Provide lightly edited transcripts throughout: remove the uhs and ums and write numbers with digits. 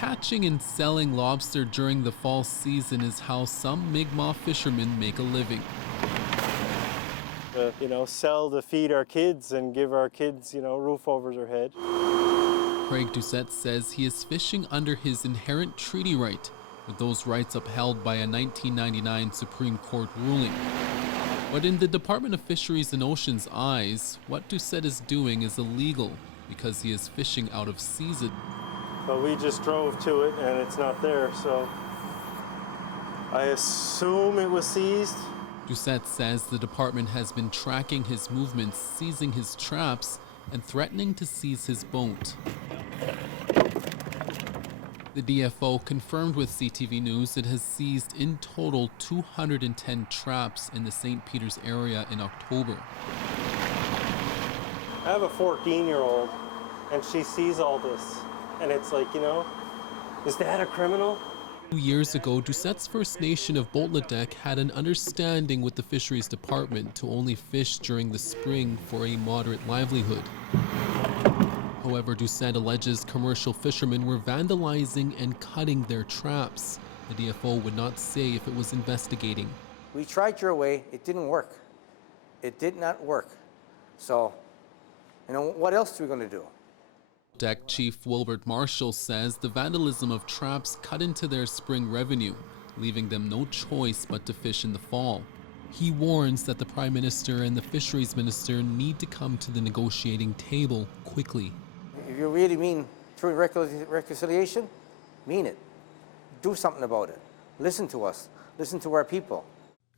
Catching and selling lobster during the fall season is how some Mi'kmaq fishermen make a living. Sell to feed our kids and give our kids, roof over their head. Craig Doucette says he is fishing under his inherent treaty right, with those rights upheld by a 1999 Supreme Court ruling. But in the Department of Fisheries and Oceans' eyes, what Doucette is doing is illegal because he is fishing out of season. But we just drove to it and it's not there, so I assume it was seized. Doucette says the department has been tracking his movements, seizing his traps, and threatening to seize his boat. The DFO confirmed with CTV News it has seized in total 210 traps in the St. Peters area in October. I have a 14-year-old and she sees all this. And it's like, is that a criminal? 2 years ago, Doucette's First Nation of Potlotek had an understanding with the Fisheries Department to only fish during the spring for a moderate livelihood. However, Doucette alleges commercial fishermen were vandalizing and cutting their traps. The DFO would not say if it was investigating. We tried your way, it didn't work. It did not work. So, what else are we going to do? Deck Chief Wilbert Marshall says the vandalism of traps cut into their spring revenue, leaving them no choice but to fish in the fall. He warns that the Prime Minister and the Fisheries Minister need to come to the negotiating table quickly. If you really mean true reconciliation, mean it. Do something about it. Listen to us. Listen to our people.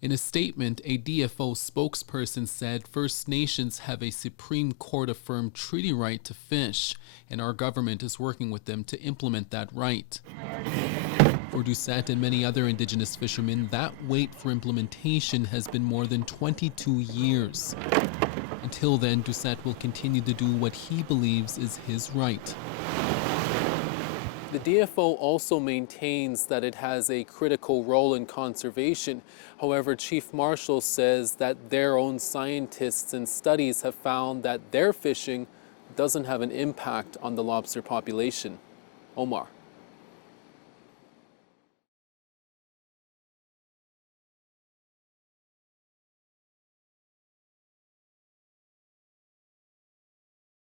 In a statement, a DFO spokesperson said First Nations have a Supreme Court affirmed treaty right to fish, and our government is working with them to implement that right. For Doucette and many other Indigenous fishermen, that wait for implementation has been more than 22 years. Until then, Doucette will continue to do what he believes is his right. The DFO also maintains that it has a critical role in conservation. However, Chief Marshall says that their own scientists and studies have found that their fishing doesn't have an impact on the lobster population. Omar.